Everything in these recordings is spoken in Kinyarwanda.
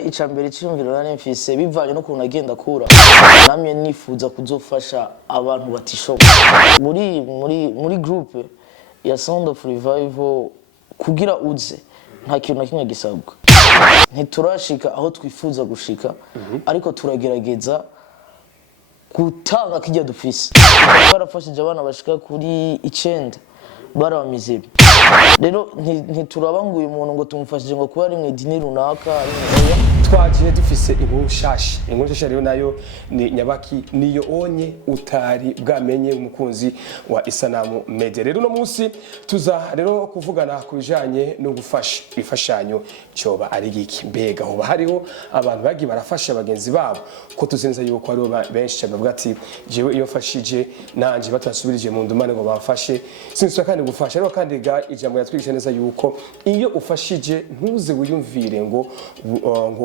Icambere cyumviro nari mfise bivanye no kuntu agenda kura namye nifuza kuzofasha abantu batishoboye muri groupe ya Sound of Revival kugira uze nta kintu na kimwe gisabwa ntiturashika aho twifuza gushika ariko turagerageza gutanga kijya dufise barafashije abana bashika kuri 9 barabamizibye rero ntiturabanguye umuntu ngo tumufashije ngo kuba ari mu idini runaka twagiye dufise inkuru nshasha rero nayo ni nyabaki niyo onye utari bwamenye umukunzi wa Isanamu Media. Rero no munsi tuza rero kuvugana kubijanye no gufasha ifashanyo cyoba ari giki mbega hoba hariho abantu bagi barafasha bagenzi babo ko tuzenza yuko ari benshi bavuga ati jewe iyo fashije nanje batasubirije mu ndumane ngo bafashe sinzwe kandi gufasha rero kandi ga ijambo yatwigisha neza yuko iyo ufashije ntuze wiyumvire ngo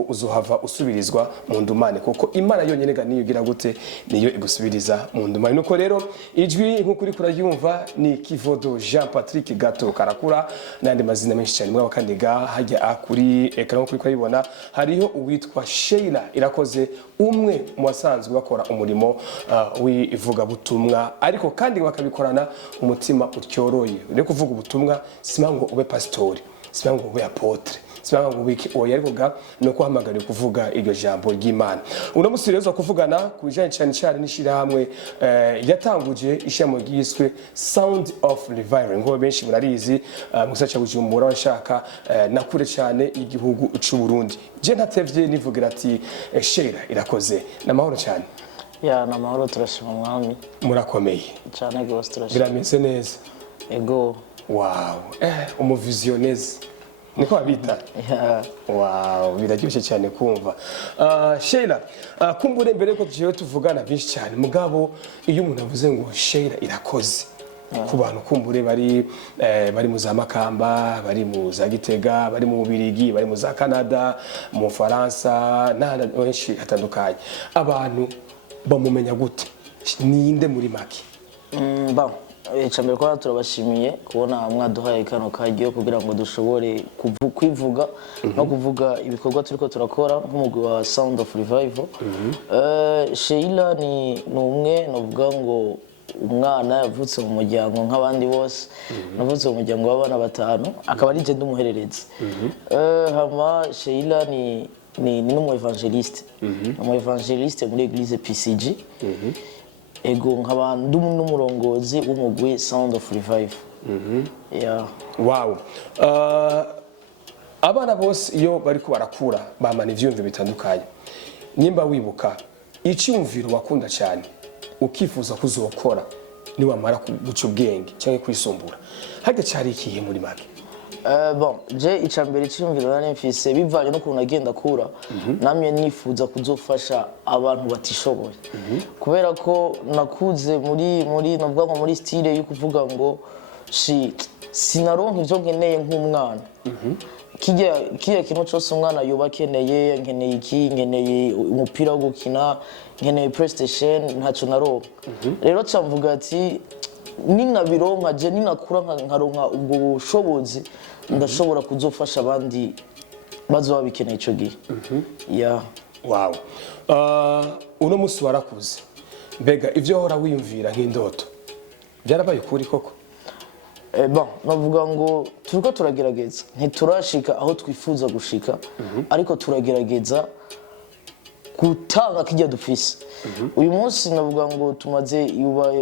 uzohava usubirizwa mu ndumane kuko Imana yonyene ga niyo gira gute niyo igusubiriza mu ndumane. Nuko rero ijwi nkuko uri kurayumva ni Kivodo Jean Patrick Gato karakura nandi mazina menshi cyane mwa kandi ga hajya akuri ekran kuri kwibona hariho uwitwa Scheilla Irakoze umwe mu basanzwe bakora umurimo wivuga butumwa ariko kandi bakabikorana umutima utyoroye rero kuvuga ubutumwa simango ube pastori simango ube apotre simango wiki oya ariko ga no kuhamagara kuvuga iryo jambo ry'Imana. Uno musireza kuvugana kubijanye cyane nishira hamwe yatanguje ishamo ryiswe Sound of Revival ngo benshi murarizi musacha Bujumbura bashaka nakure cyane igihugu cy'u Burundi. Je ntatevye nivugira ati Scheilla Irakoze namahoro cyane. Ya namahoro turashima mwami murakomeye cyane gose turashima birameze neza ego wow umuvisionnaire niko wabita wow biraryoshye cyane kumva Scheilla kumbure mbere ko tugiye tuvugana byinshi cyane mugabo iyo umuntu avuze ngo Scheilla Irakoze ku bantu kumbure bari mu za Makamba bari mu za Gitega bari mu Birigi bari mu za Canada mu Faransa n'ahenshi hatandukanye abantu bamumenya gute ninde muri make icambere kwa turabashimiye kubona mwaduhaye kano kagiye kugira ngo dushobore kwivuga no kuvuga ibikorwa turiko turakora nk'umugwi wa Sound of Revival. Scheilla ni umwe novuga ngo umwana yavutse mu muryango nk'abandi bose navutse mu muryango w'abana batanu akaba ari je ndumuherereza hama Scheilla ni n'umu evangeliste umu evangeliste muri église PCG ego nk'abantu n'umurongozi w'umugwi Sound of Revival. Wow abana bose iyo bariko barakura bamana ivyumviro bitandukanye nimba wibuka icyumviro wakunda cyane ukifuza kuzokora ni wamara guca ubwenge cyangwa kwisumbura hage cyari ikihe muri make je icambere cyumviro nari mfise bivanye no kuntu agenda kura namye nifuza kuzofasha abantu batishoboye kubera ko nakuze muri navuga ngo muri style yo kuvuga ngo sinaronka ivyo nkeneye nk'umwana kijya kintu cyose umwana yubakeneye nkeneye iki nkeneye umupira wo gukina nkeneye PlayStation ntaco naronka rero cyamvuga ati ninabironka je ninakura nkaronka ubwo bushobozi ndashobora kuzofasha abandi bazoba bikeneye ico gihe. Wow uno musi warakuze mbega ivyo hora wiyumvira nk'indoto byarabaye kuri koko navuga ngo turiko turagerageza ntiturashika aho twifuza gushika ariko turagerageza gutanga kijya dufise uyu munsi navuga ngo tumaze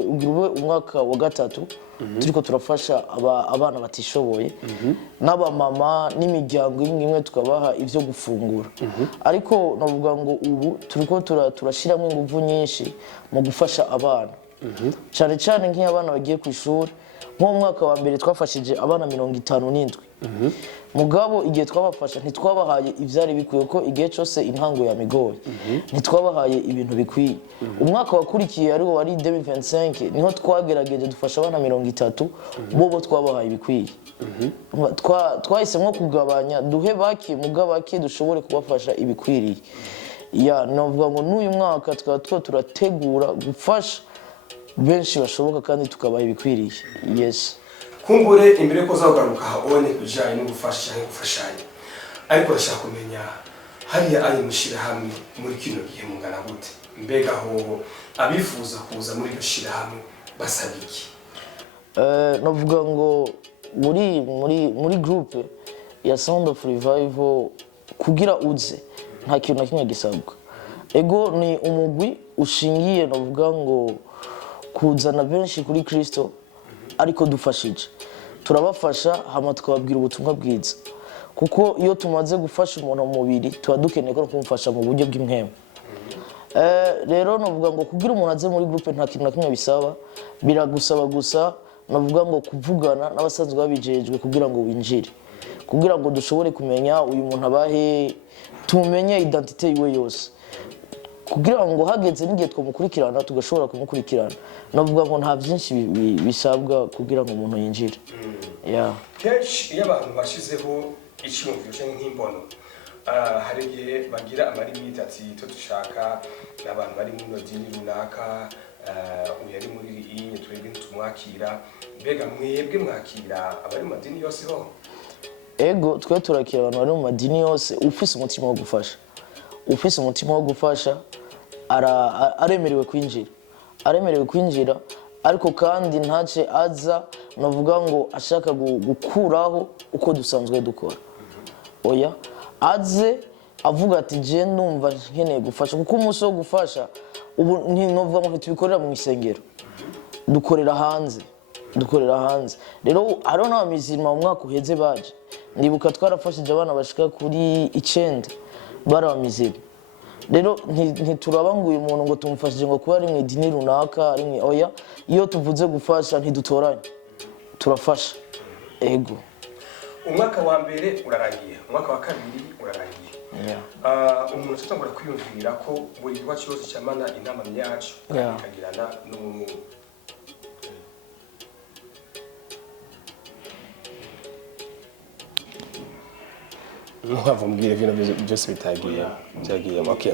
ugirwe umwaka wa gatatu turiko turafasha abana batishoboye n'aba mama n'imiryango imwe tukabaha ivyo gufungura ariko navuga ngo ubu turiko turashiramo ingufu nyinshi mu gufasha abana cyane nk'abana bagiye ku ishuri nko mwaka wa mbere twafashije abana 57 mugabo igihe twabafasha ntitwabahaye ivyari bikwiye ko igihe cyose intango ya migoye ntitwabahaye ibintu bikwiye umwaka wakurikiye ari wari 2025 niho twagerageje dufasha abana 30 bobo twabahaye ibikwiye twahisemo kugabanya duhe baki mugabaki dushobore kubafasha ibikwiriye navuga ngo n'uyu mwaka twaba turategura gufasha benshi bashoboka kandi tukabaha ibikwiriye. kumbure imbere ko zagaruka habone kujanye no gufashanya ariko rashaka kumenya hariya ari mushira hamwe muri kino gihe mungana gute mbega ho abifuza kuza muri mushira hamwe basabiki navuga ngo muri groupe ya Sound of Revival kugira uze nta kintu na kimwe gisabwa ego ni umugwi ushingiye navuga ngo kuzana benshi kuri Kristo ariko dufashije turabafasha hama twababwira ubutumwa bwiza kuko iyo tumaze gufasha umuntu mu mubiri tuba dukeneye ko kumufasha mu buryo bw'impwemu rero navuga ngo kugira umuntu aze muri groupe nta kintu na kimwe bisaba biragusaba gusa navuga ngo kuvugana n'abasanzwe babijejwe kugira ngo winjire kugira ngo dushobore kumenya uyu muntu abahe tumenye identite yiwe yose kugira ngo hageze n'igihe twamukurikirana tugashobora kumukurikirana navuga ngo nta byinshi bisabwa kugira ngo umuntu yinjire kenshi iyo abantu bashizeho icyumviro cyangwa nk'imbono hari igihe bagira amarimiti ati icyo dushaka n'abantu bari muri dini runaka uyu ari muri iyi twebwe ntitumwakira mbega mwebwe mwakira abari mu madini yose ho ego twe turakira abantu bari mu madini yose ufise umutima wo gufasha ufise umutima wo gufasha aremerewe kwinjira ariko kandi ntace aza navuga ngo ashaka gukuraho uko dusanzwe dukora oya aze avuga ati je ndumva nkeneye gufasha kuko umunsi wo gufasha ubu novuga ngo tubikorera mu isengero dukorera hanze rero hariho n'abamizirima mu mwaka uheze baje ndibuka twarafashije abana bashika kuri 9 bari abamizirima rero ntiturabanguye umuntu ngo tumufashije ngo kuba ari mu idini runaka ari mu oya iyo tuvuze gufasha ntidutoranye turafasha ego umwaka wa mbere urarangiye umwaka wa kabiri urarangiye umuntu tutangura kwiyumvira ko buri gikorwa cyose cyamana inama yacu ikagirana n'umuntu muhava mbwire vino byose byagiye okay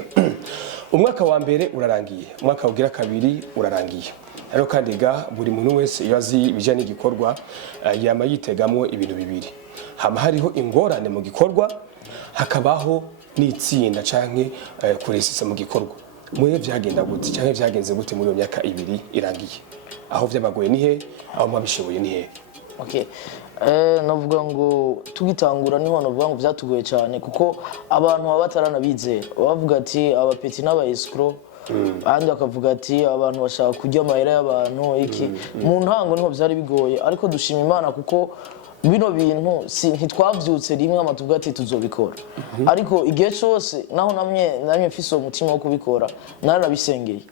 umwaka wa mbere urarangiye umwaka ugira kabiri urarangiye ariko kandi ga buri muntu wese iyo azi bija n'igikorwa yama yitegamo ibintu bibiri hama hariho ingorane mu gikorwa hakabaho n'itsinda canke kuresisa mu gikorwa mwe byagenda gute canke byagenze gute muri iyo myaka ibiri irangiye aho byabagoye nihe aho mwabishoboye nihe okay navuga ngo tugitangura niho navuga ngo byatugoye cyane kuko abantu baba bataranabizera bavuga ati abapeti n'aba escrow kandi bakavuga ati abantu bashaka kujya amahera y'abantu iki mu ntango niho byari bigoye ariko dushima Imana kuko bino bintu ntitwavyutse rimwe amatuvuga ati tuzobikora ariko igihe cyose naho namye mfise umutima wo kubikora narabisengeye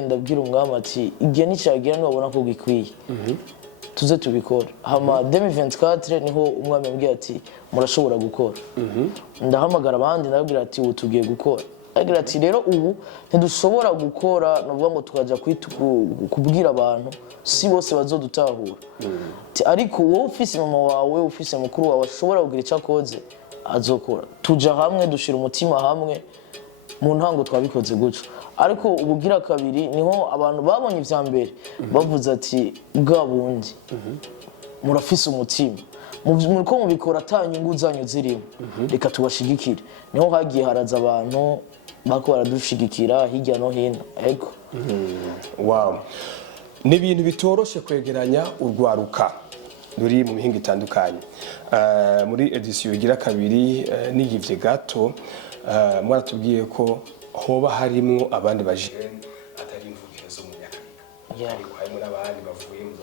ndabwira umwami ati igihe nicyagira nibabona ko gikwiye tuze tubikora hama 2024 niho umwami yambwiye ati murashobora gukora ndahamagara abandi ndabwira ati ubu tugiye gukora agira ati rero ubu ntidushobora gukora navuga ngo tukaja kubwira abantu si bose bazodutahura ariko wowe ufise mama wawe ufise mukuru wawe ashobora kugira icyo akoze azokora tuja hamwe dushira umutima hamwe mu ntango twabikoze guco ariko ubugira kabiri niho abantu babonye ivya mbere bavuze ati bwa bundi murafise umutima muriko mubikora atanyungu zanyu zirimo reka tubashigikire niho hagiye haraza abantu bako baradushigikira hirya no hino ego wow ni ibintu bitoroshe kwegeranya urwaruka ruri mu mihingo itandukanye muri edition igira kabiri niyivye gato mwaratubwiye ko hoba harimo abandi bajene atari imvukire zo mu Nyakabiga ariko harimo n'abandi bavuye mu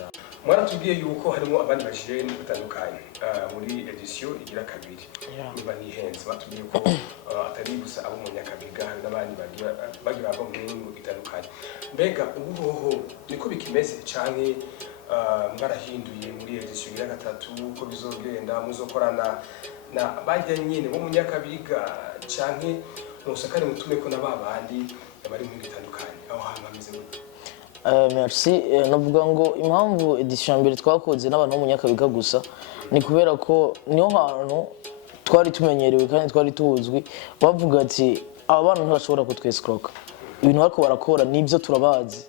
mwaratubwiye yuko harimo abandi bajene batandukanye muri edition igira kabiri niba nihenze batubwiye ko atari gusa abo mu Nyakabiga n'abandi bagira abo mu mihingo itandukanye mbega ubuhoho niko bikimeze canke mwarahinduye muri edition igira gatatu ko bizogenda muzokorana na bajya nyine bo mu Nyakabiga canke musakare mutume ko nababandi bari mu bitandukanye aho hantu hameze gute merci navuga ngo impamvu edition mbere twakoze n'abantu bo mu Nyakabiga gusa ni kubera ko niho hantu twari tumenyerewe kandi twari tuzwi bavuga ati aba bantu ntibashobora kutwescroka ibintu bariko barakora nibyo turabazi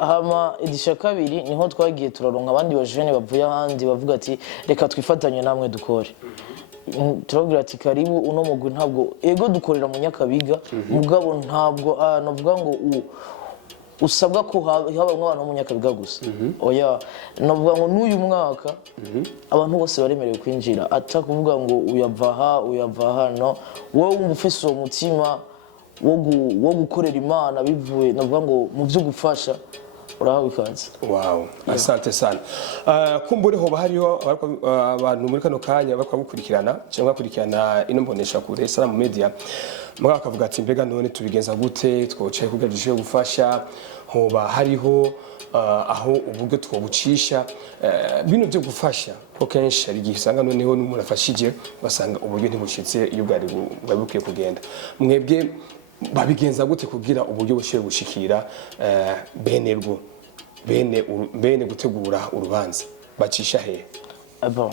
hama edition kabiri niho twagiye turaronka abandi bajene bavuye ahandi bavuga ati reka twifatanye namwe dukore turabwira ati karibu uno mugwi ntabwo ego dukorera mu Nyakabiga mugabo ntabwo navuga ngo usabwa ko haba nk'abantu mu Nyakabiga gusa oya navuga ngo n'uyu mwaka abantu bose baremerewe kwinjira atakuvuga ngo uyava hano wowe wumva ufise uwo mutima wo gukorera Imana bivuye navuga ngo mu byo gufasha urahawe ikaze. Wow, asante sana. Kumbure hoba hariho abantu muri kano kanya bakagukurikirana cyangwa bakurikirana ino mbonesha kure Salamu Media mugabo akavuga ati mbega none tubigenza gute twocaye kugadishije gufasha hoba hariho aho uburyo twobucisha bino byo gufasha ko kenshi ari gisanga noneho n'umuntu afashije basanga uburyo ntibushitse iyo bwari bukiye kugenda mwebwe babigenza gute kugira uburyo bushiye gushikira bene gutegura urubanza bacisha he bon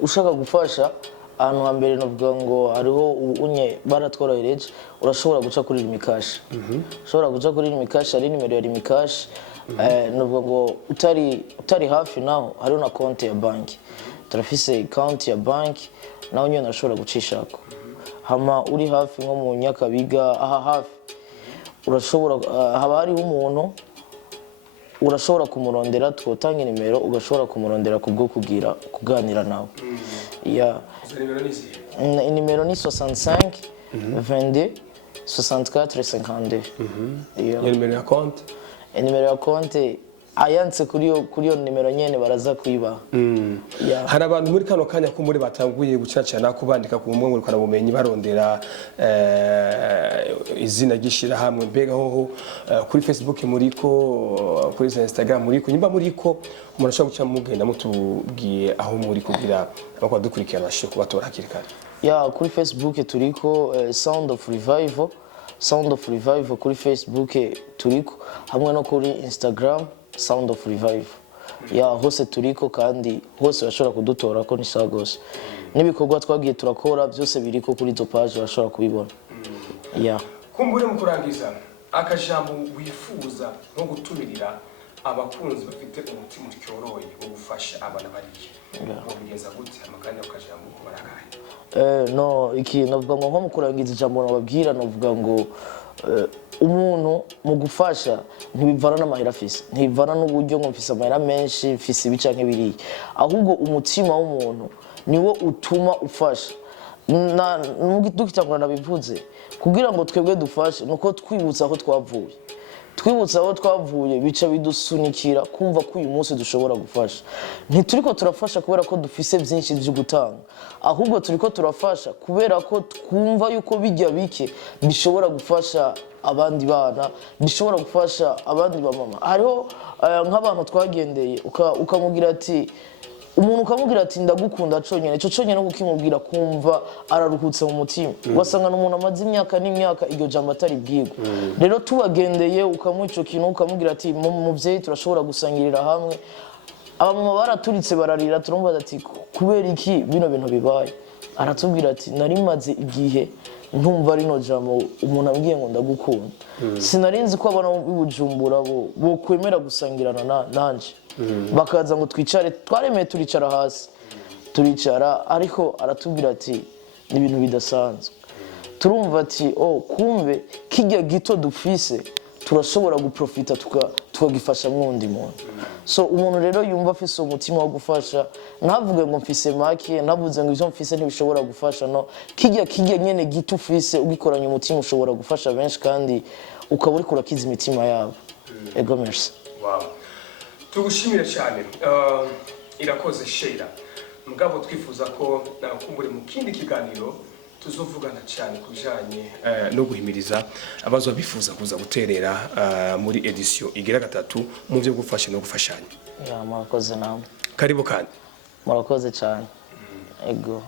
ushaka gufasha ahantu hambere navuga ngo hariho unye baratworohereje urashobora guca kuri rimikashi ushobora guca kuri rimikashi ari nimero ya rimikashi navuga ngo utari hafi naho hariho na konti ya banki turafise konti ya banki naho nyine urashobora gucishako hama uri hafi nko mu Nyakabiga aha hafi urashobora haba hariho umuntu urashobora kumurondera twotanga nimero ugashobora kumurondera kubwo kuganira nawe nimero ni 65 22 64 52 nimero ya konti nimero ya konti ayanse kuri yo nimero nyene baraza kwiba hari abantu muri kano kanya ko muri batanguye gucacana kubandika ku mwe muri kana bumenyi barondera izina gishira hamwe mbega hoho kuri Facebook muriko kuri Instagram muriko nyimba muriko umuntu ashaka guca mugenda mutubwiye aho muri kugira abakwa dukurikirana bashe kubatora hakirikana kuri Facebook turiko Sound of Revival kuri Facebook turiko hamwe no kuri Instagram Sound of Revival hose turiko kandi hose bashobora kudutora ko nisa gose nibikorwa twagiye turakora byose biriko kuri zo page bashobora kubibona kumbure mu kurangiza akajambo wifuza no gutumirira abakunzi bafite umutima ucyoroye wo gufasha abana bariye mubigeza gute amakanya akajambo kubarakaye no iki navuga ngo nko mu kurangiza ijambo nababwira navuga ngo umuntu mu gufasha ntibivana n'amahera afise ntibivana n'uburyo ngo mfise amahera menshi mfise ibica nk'ibiriye ahubwo umutima w'umuntu niwo utuma ufasha dukitangura nabivuze kugira ngo twebwe dufashe nuko twibutsa aho twavuye bica bidusunikira kumva ko uyu munsi dushobora gufasha ntituriko turafasha kubera ko dufise byinshi byo gutanga ahubwo turiko turafasha kubera ko twumva yuko bijya bike bishobora gufasha abandi bana bishobora gufasha abandi bamama hariho nk'abantu twagendeye ukamubwira ati umuntu ukamubwira ati ndagukunda conyene ico conyene ukimubwira kumva araruhutse mu mutima wasanga n'umuntu amaze imyaka n'imyaka iryo jambo atari bwirwa rero tubagendeye ukamuha ico kintu ukamubwira ati muvyeyi turashobora gusangirira hamwe abamama baraturitse bararira turumva ati kubera iki bino bintu bibaye aratubwira ati nari maze igihe ntumva rino jambo umuntu ambwiye ngo ndagukunda sinarinzi ko abana b'Ibujumbura bo kwemera gusangirana nanje bakaza ngo twicare twaremeye turicara hasi turicara ariko aratubwira ati ni ibintu bidasanzwe turumva ati kumbe kijya gito dufise turashobora guprofita tukagifasha mwundi muntu so umuntu rero yumva afise umutima wo gufasha ntavuge ngo mfise make navuze ngo ivyo mfise ntibishobora gufasha no kijya nyene gito ufise ugikoranye umutima ushobora gufasha benshi kandi ukaba uri kurakiza imitima yabo ego merci tugushimira cyane Irakoze Scheilla mugabo twifuza ko kumbure mu kindi kiganiro tuzovugana cyane kubijanye no guhimiriza abazo bifuza kuza guterera muri edition igira gatatu mu byo gufasha no gufashanya murakoze namwe karibu kandi murakoze cyane ego